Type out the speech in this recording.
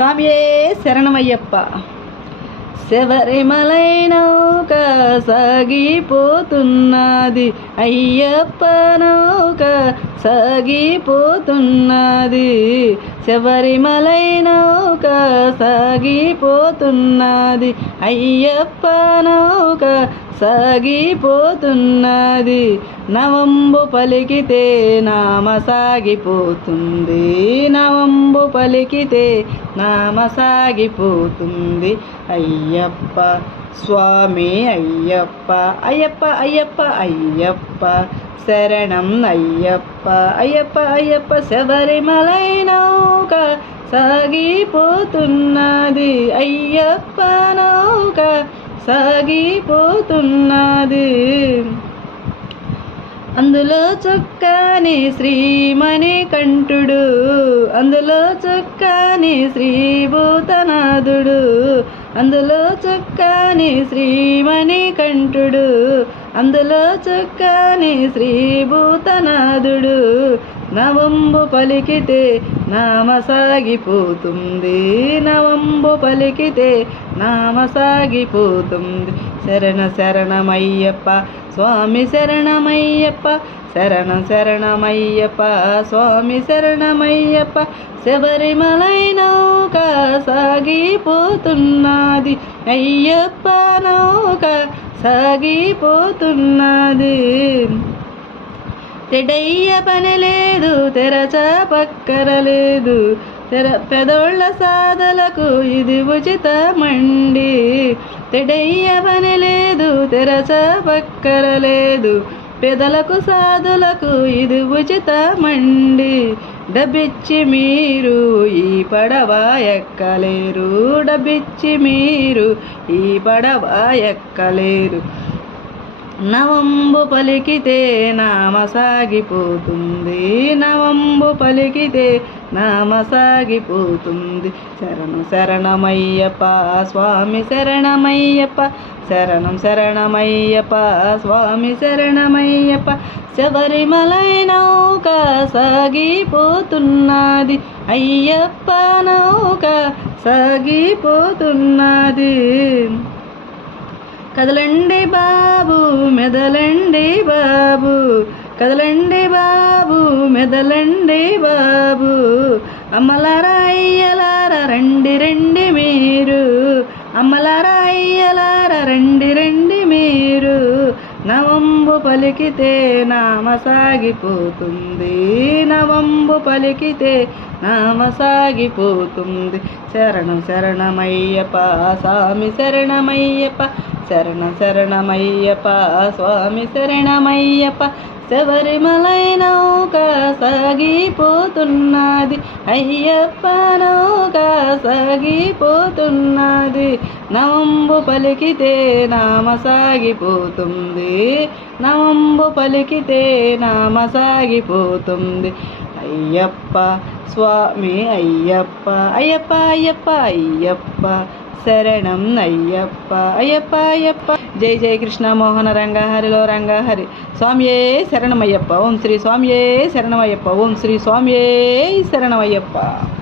స్వామియే శరణమయ్యప్ప. శబరిమలై సాగిపోతున్నది. అయ్యప్ప నౌక సాగిపోతున్నది. శబరిమలై సాగిపోతున్నది. అయ్యప్ప నౌక సాగిపోతున్నది. నవంబు పలికితే నామ సాగిపోతుంది. పలికితే నామ సాగిపోతుంది. అయ్యప్ప స్వామి అయ్యప్ప అయ్యప్ప అయ్యప్ప అయ్యప్ప శరణం అయ్యప్ప అయ్యప్ప అయ్యప్ప శబరిమలైనౌక సాగిపోతున్నది. అయ్యప్ప నౌక సాగిపోతున్నది. అందులో చొక్కానే శ్రీమణి కంఠుడు అందులో చొక్కాని శ్రీభూతనాథుడు అందులో చొక్కాని శ్రీమణి కంఠుడు అందులో చొక్కాని శ్రీభూతనాథుడు నవంబు పలికితే నామ సాగిపోతుంది నవంబు పలికితే నామ సాగిపోతుంది శరణ శరణమయ్యప్ప స్వామి శరణమయ్యప్ప శరణ శరణమయ్యప్ప స్వామి శరణమయ్యప్ప శబరిమలై నౌక సాగిపోతున్నది. అయ్యప్ప నౌక సాగిపోతున్నది. తెడయ్య పని లేదు తెరచ పక్కర లేదు తెర పెదోళ్ళ సాధలకు ఇది ఉచితమండి తెడయ్య పని లేదు తెరచ పక్కర లేదు పెదలకు సాధులకు ఇది ఉచితమండి డబ్బిచ్చి మీరు ఈ పడవ ఎక్కలేరు. డబ్బిచ్చి మీరు ఈ పడవ ఎక్కలేరు. నవంబు పలికితే నామ సాగిపోతుంది. నవంబు పలికితే నామ సాగిపోతుంది. శరణు శరణమయ్యప్ప స్వామి శరణమయ్యప్ప శరణం శరణమయ్యప్ప స్వామి శరణమయ్యప్ప శబరిమలైనౌక సాగిపోతున్నది. అయ్యప్ప నౌక సాగిపోతున్నది. కదలండి బాబు మెదలండి బాబు. కదలండి బాబు మెదలండి బాబు. అమ్మలారా అయ్యలారా రండి రండి మీరు. అమ్మలారా అయ్యలారా రండి రండి మీరు. నవంబు పలికితే నామ సాగిపోతుంది నవంబు పలికితే నామ సాగిపోతుంది శరణం శరణమయ్యప్ప స్వామి శరణమయ్యప్ప శరణ శరణమయ్యప్ప స్వామి శరణమయ్యప్ప శబరిమలై నౌక సాగిపోతున్నది అయ్యప్ప నౌక సాగిపోతున్నది నవంబు పలికితే నామ సాగిపోతుంది నవంబు పలికితే నామ సాగిపోతుంది అయ్యప్ప స్వామి అయ్యప్ప అయ్యప్ప అయ్యప్ప అయ్యప్ప. శరణం అయ్యప్ప అయ్యప్ప అయ్యప్ప జై జై కృష్ణ మోహన రంగ హరిలో రంగ హరి స్వామియే శరణమయ్యప్ప ఓం శ్రీ స్వామియే శరణమయ్యప్ప ఓం శ్రీ స్వామియే శరణమయ్యప్ప